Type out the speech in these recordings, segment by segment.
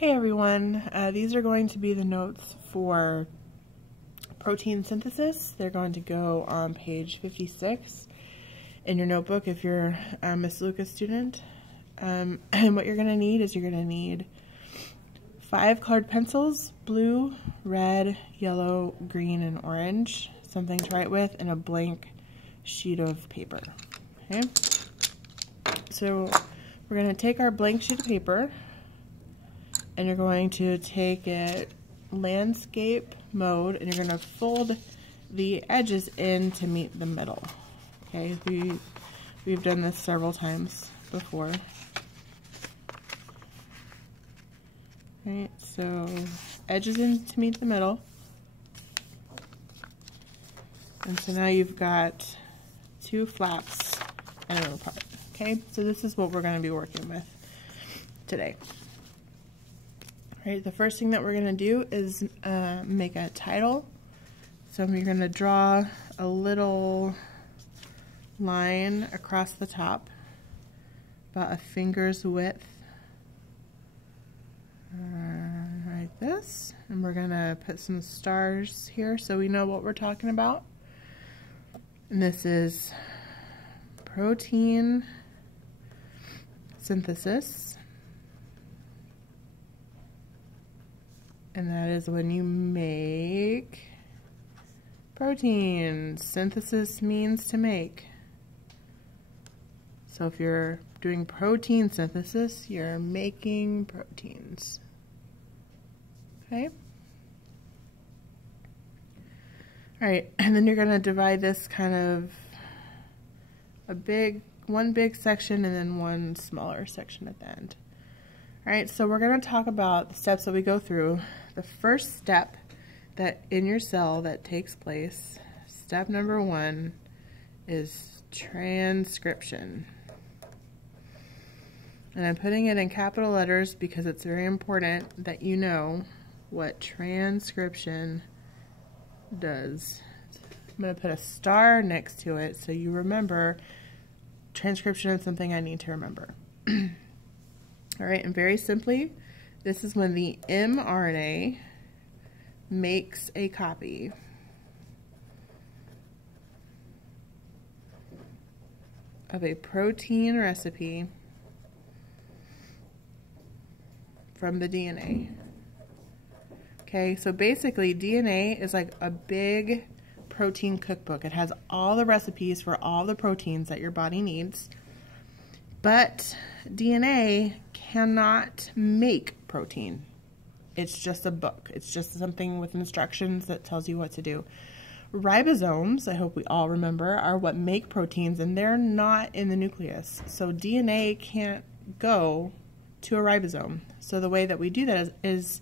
Hey everyone, these are going to be the notes for protein synthesis. They're going to go on page 56 in your notebook if you're a Miss Lucas student. And what you're going to need is you're going to need 5 colored pencils, blue, red, yellow, green, and orange, something to write with, and a blank sheet of paper. Okay? So we're going to take our blank sheet of paper and you're going to take it landscape mode and you're going to fold the edges in to meet the middle. Okay, we've done this several times before. Right, so edges in to meet the middle. And so now you've got 2 flaps and a little part. Okay, so this is what we're going to be working with today. Right, the first thing that we're going to do is make a title. So you're going to draw a little line across the top, about a finger's width, like this. And we're going to put some stars here so we know what we're talking about. And this is protein synthesis. And that is when you make protein. Synthesis means to make. So if you're doing protein synthesis, you're making proteins. Okay? Alright, and then you're going to divide this kind of one big section and then one smaller section at the end. Alright, so we're going to talk about the steps that we go through. The first step that in your cell that takes place, step number 1, is transcription. And I'm putting it in capital letters because it's very important that you know what transcription does. I'm going to put a star next to it so you remember transcription is something I need to remember. Alright, and very simply, this is when the mRNA makes a copy of a protein recipe from the DNA. Okay, so basically DNA is like a big protein cookbook. It has all the recipes for all the proteins that your body needs, but DNA cannot make protein. It's just a book. It's just something with instructions that tells you what to do. Ribosomes, I hope we all remember, are what make proteins, and they're not in the nucleus. So DNA can't go to a ribosome. So the way that we do that is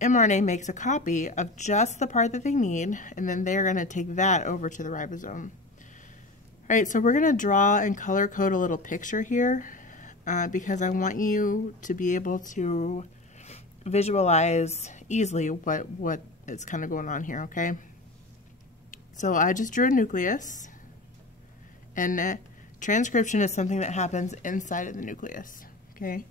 mRNA makes a copy of just the part that they need, and then they're going to take that over to the ribosome. All right, so we're going to draw and color code a little picture here because I want you to be able to visualize easily what is kind of going on here, okay? So I just drew a nucleus, and transcription is something that happens inside of the nucleus, okay?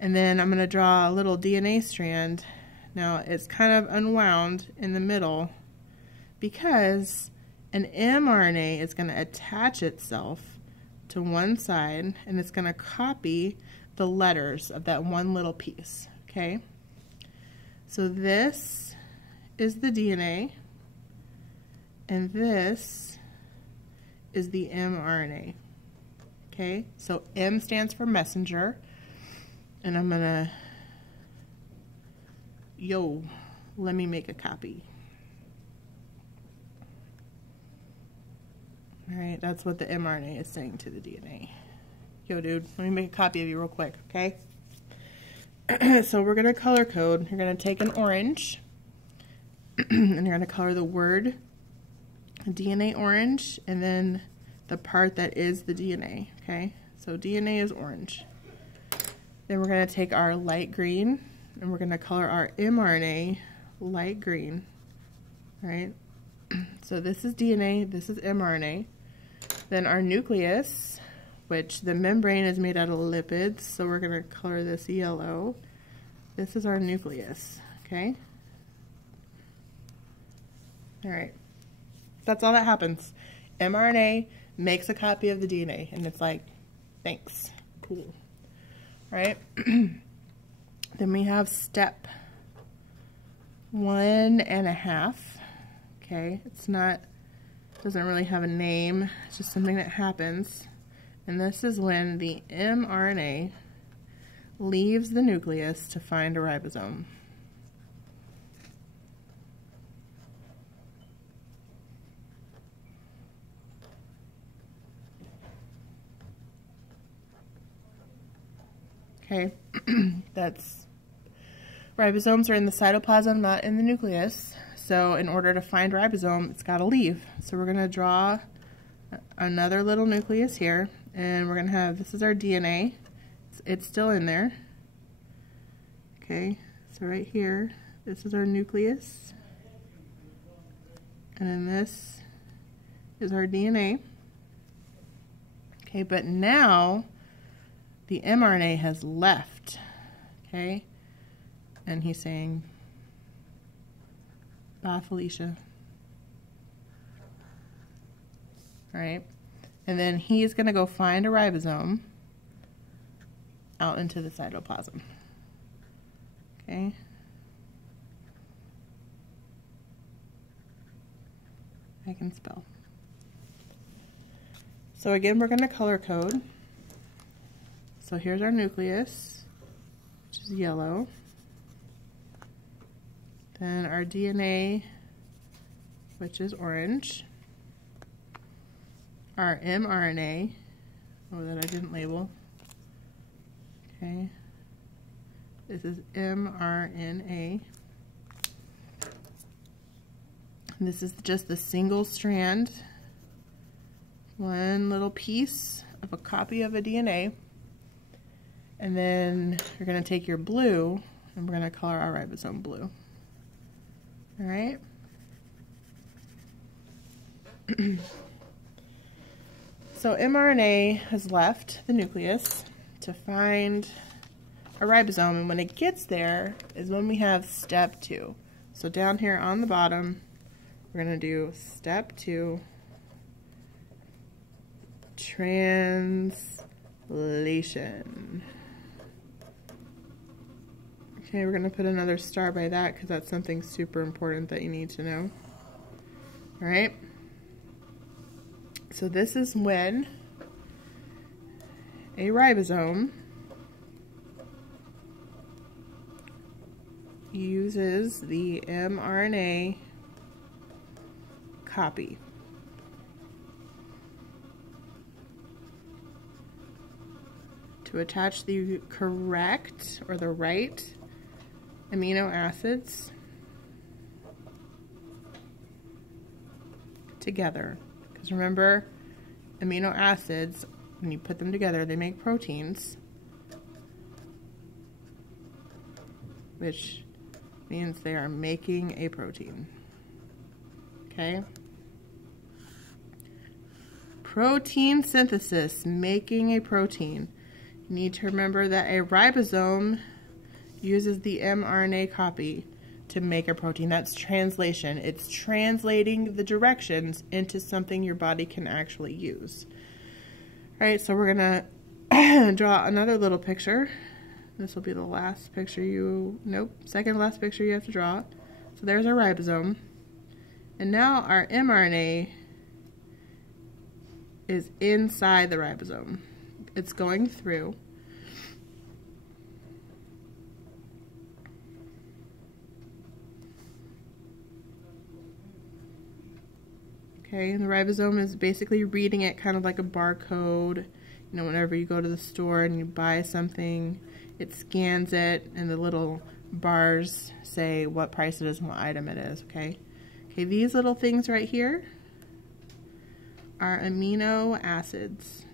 And then I'm going to draw a little DNA strand. Now it's kind of unwound in the middle because an mRNA is going to attach itself to one side and it's going to copy the letters of that one little piece, okay? So this is the DNA and this is the mRNA, okay? So M stands for messenger, and I'm going to, let me make a copy. Alright, that's what the mRNA is saying to the DNA. Yo, dude, let me make a copy of you real quick, okay? So we're going to color code. You're going to take an orange, and you're going to color the word DNA orange, and then the part that is the DNA, okay? So DNA is orange. Then we're going to take our light green, and we're going to color our mRNA light green, right? So this is DNA, this is mRNA. Then our nucleus, which the membrane is made out of lipids, so we're going to color this yellow. this is our nucleus, okay? All right, that's all that happens. mRNA makes a copy of the DNA, and it's like, thanks, cool, right? Then we have step 1.5, okay? It's not, doesn't really have a name, it's just something that happens. And this is when the mRNA leaves the nucleus to find a ribosome. Okay, that's, ribosomes are in the cytoplasm, not in the nucleus. So in order to find ribosome, it's got to leave. So we're going to draw another little nucleus here, and we're going to have, this is our DNA. It's still in there. Okay, so right here, this is our nucleus. And then this is our DNA. Okay, but now the mRNA has left, okay? And he's saying, bye, Felicia. All right, and then he's gonna go find a ribosome out into the cytoplasm, okay? I can spell. So again, we're gonna color code. So here's our nucleus, which is yellow. Then our DNA, which is orange. Our mRNA, oh, that I didn't label. Okay. This is mRNA. And this is just the single strand, one little piece of a copy of a DNA. And then you're going to take your blue and we're going to color our ribosome blue. All right. So mRNA has left the nucleus to find a ribosome, and when it gets there is when we have step 2. So down here on the bottom, we're going to do step 2, translation. Okay, we're going to put another star by that because that's something super important that you need to know. All right. So this is when a ribosome uses the mRNA copy. To attach the correct or the right amino acids together. Because remember, amino acids, when you put them together, they make proteins, which means they are making a protein. Okay? Protein synthesis, making a protein. You need to remember that a ribosome uses the mRNA copy to make a protein. That's translation. It's translating the directions into something your body can actually use. All right, so we're gonna draw another little picture. This will be the last picture second last picture you have to draw. So there's our ribosome. And now our mRNA is inside the ribosome. It's going through. Okay, and the ribosome is basically reading it kind of like a barcode. You know, whenever you go to the store and you buy something, it scans it and the little bars say what price it is and what item it is, okay? Okay, these little things right here are amino acids.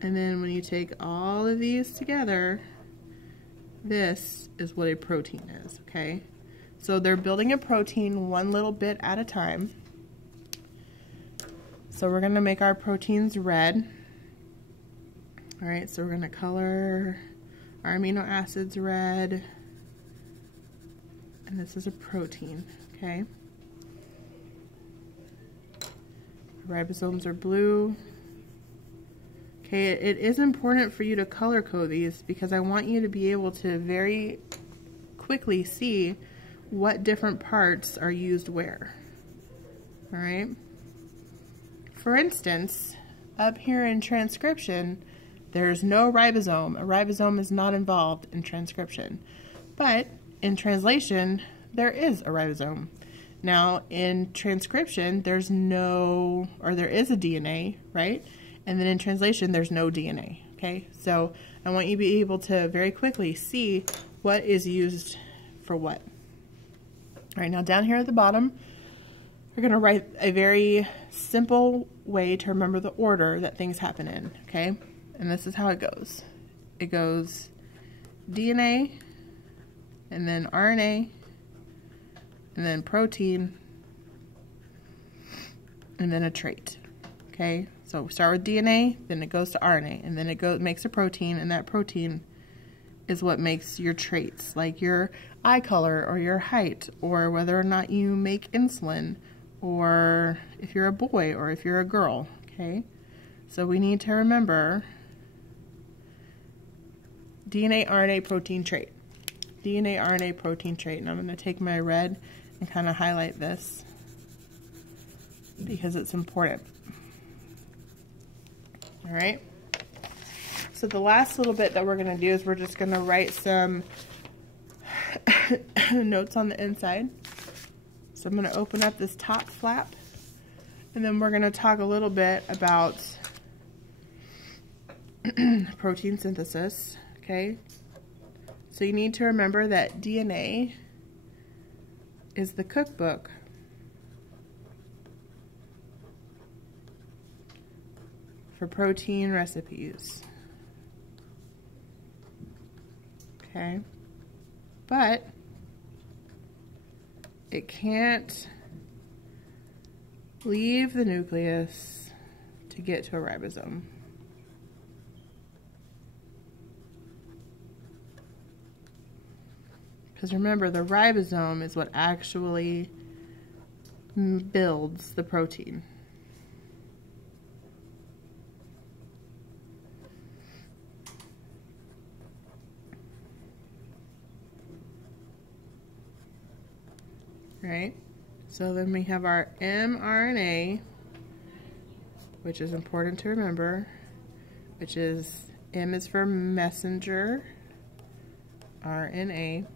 And then when you take all of these together, this is what a protein is, okay? So they're building a protein one little bit at a time. So we're going to make our proteins red. All right, so we're going to color Our amino acid's red, and this is a protein, okay? Ribosomes are blue. Okay, it is important for you to color code these because I want you to be able to very quickly see what different parts are used where. All right? For instance, up here in transcription, there's no ribosome. A ribosome is not involved in transcription. But in translation, there is a ribosome. Now, in transcription, there is a DNA, right? And then in translation, there's no DNA, okay? So I want you to be able to very quickly see what is used for what. All right, now down here at the bottom, we're going to write a very simple way to remember the order that things happen in, okay? And this is how it goes. It goes DNA, and then RNA, and then protein, and then a trait, okay? So we start with DNA, then it goes to RNA, and then it makes a protein, and that protein is what makes your traits, like your eye color, or your height, or whether or not you make insulin, or if you're a boy, or if you're a girl, okay? So we need to remember DNA, RNA, protein, trait. DNA, RNA, protein, trait. And I'm going to take my red and kind of highlight this because it's important. All right. So the last little bit that we're going to do is we're just going to write some notes on the inside. So I'm going to open up this top flap, and then we're going to talk a little bit about protein synthesis. Okay, so you need to remember that DNA is the cookbook for protein recipes. Okay, but it can't leave the nucleus to get to a ribosome. Because remember, the ribosome is what actually builds the protein. Right? So then we have our mRNA, which is important to remember, which is M is for messenger, RNA.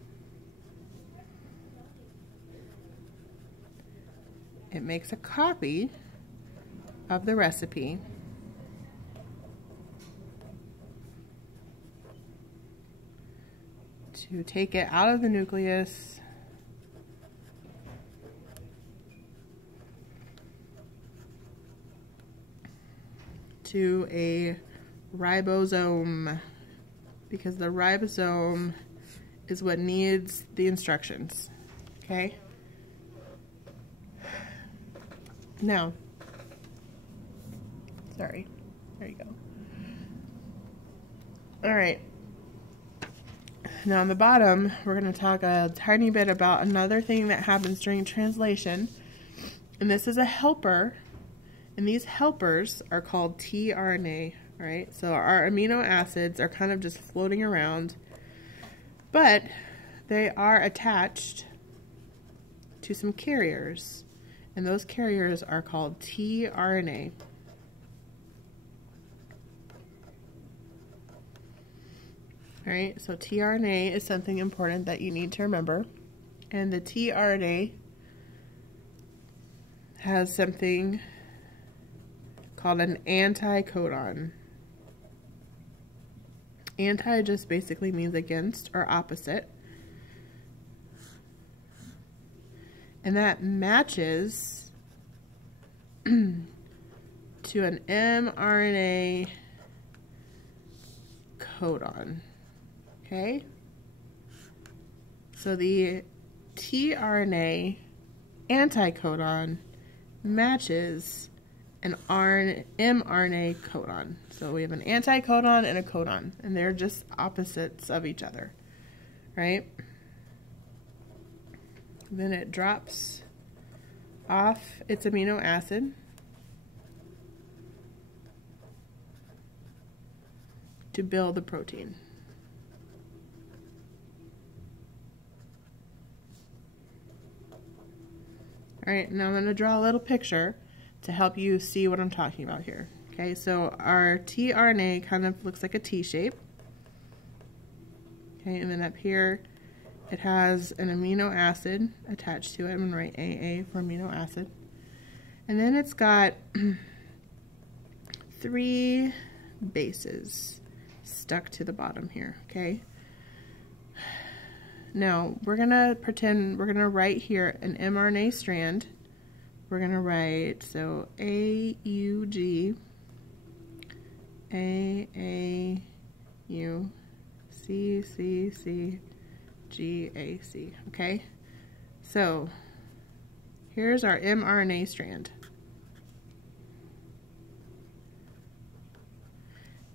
It makes a copy of the recipe to take it out of the nucleus to a ribosome, because the ribosome is what needs the instructions, okay? Now, sorry, there you go. All right, now on the bottom, we're going to talk a tiny bit about another thing that happens during translation, and this is a helper, and these helpers are called tRNA, all right? So our amino acids are kind of just floating around, but they are attached to some carriers. And those carriers are called tRNA. All right, so tRNA is something important that you need to remember. And the tRNA has something called an anticodon. Anti just basically means against or opposite. And that matches to an mRNA codon, okay? So the tRNA anticodon matches an mRNA codon. So we have an anticodon and a codon, and they're just opposites of each other, right? Then it drops off its amino acid to build the protein. All right, now I'm going to draw a little picture to help you see what I'm talking about here. Okay, so our tRNA kind of looks like a T shape. Okay, and then up here it has an amino acid attached to it. I'm going to write AA for amino acid. And then it's got 3 bases stuck to the bottom here, okay? Now, we're going to pretend we're going to write here an mRNA strand. We're going to write, so AUG, AAU, CCC, GAC, okay? So, here's our mRNA strand.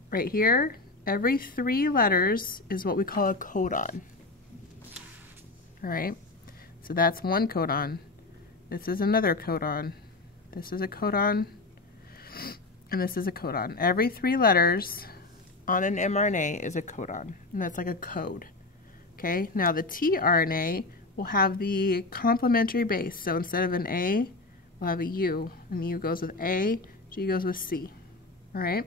Right here, every 3 letters is what we call a codon. All right, so that's one codon. This is another codon. This is a codon, and this is a codon. Every 3 letters on an mRNA is a codon, and that's like a code. Okay, now the tRNA will have the complementary base. So instead of an A, we'll have a U, and U goes with A, G goes with C. All right,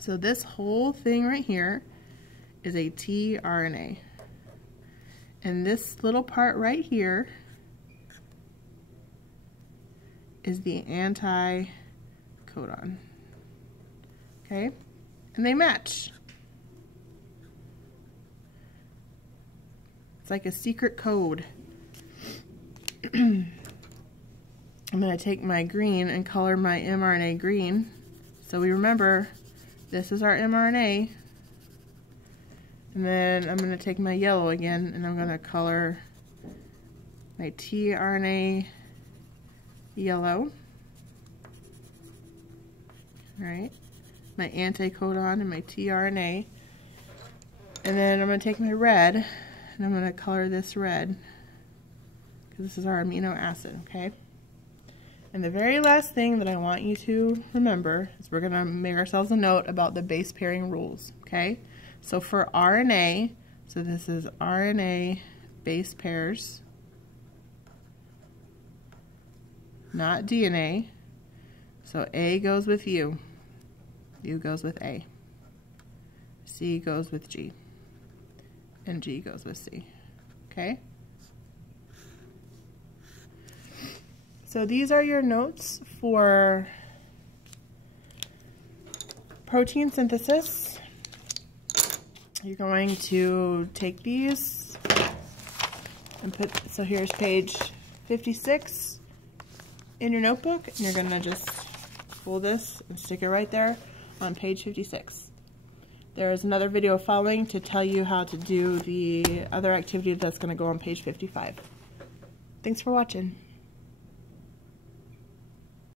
so this whole thing right here is a tRNA. And this little part right here is the anticodon. Okay? And they match. It's like a secret code. I'm going to take my green and color my mRNA green. So we remember this is our mRNA. And then I'm going to take my yellow again, and I'm going to color my tRNA yellow. All right, my anticodon and my tRNA. And then I'm going to take my red, and I'm going to color this red, because this is our amino acid, okay? And the very last thing that I want you to remember is we're going to make ourselves a note about the base pairing rules, okay? So for RNA, so this is RNA base pairs, not DNA. So A goes with U, U goes with A, C goes with G, and G goes with C, okay? So these are your notes for protein synthesis. You're going to take these and put, so here's page 56 in your notebook, and you're going to just pull this and stick it right there on page 56. There is another video following to tell you how to do the other activity that's going to go on page 55. Thanks for watching.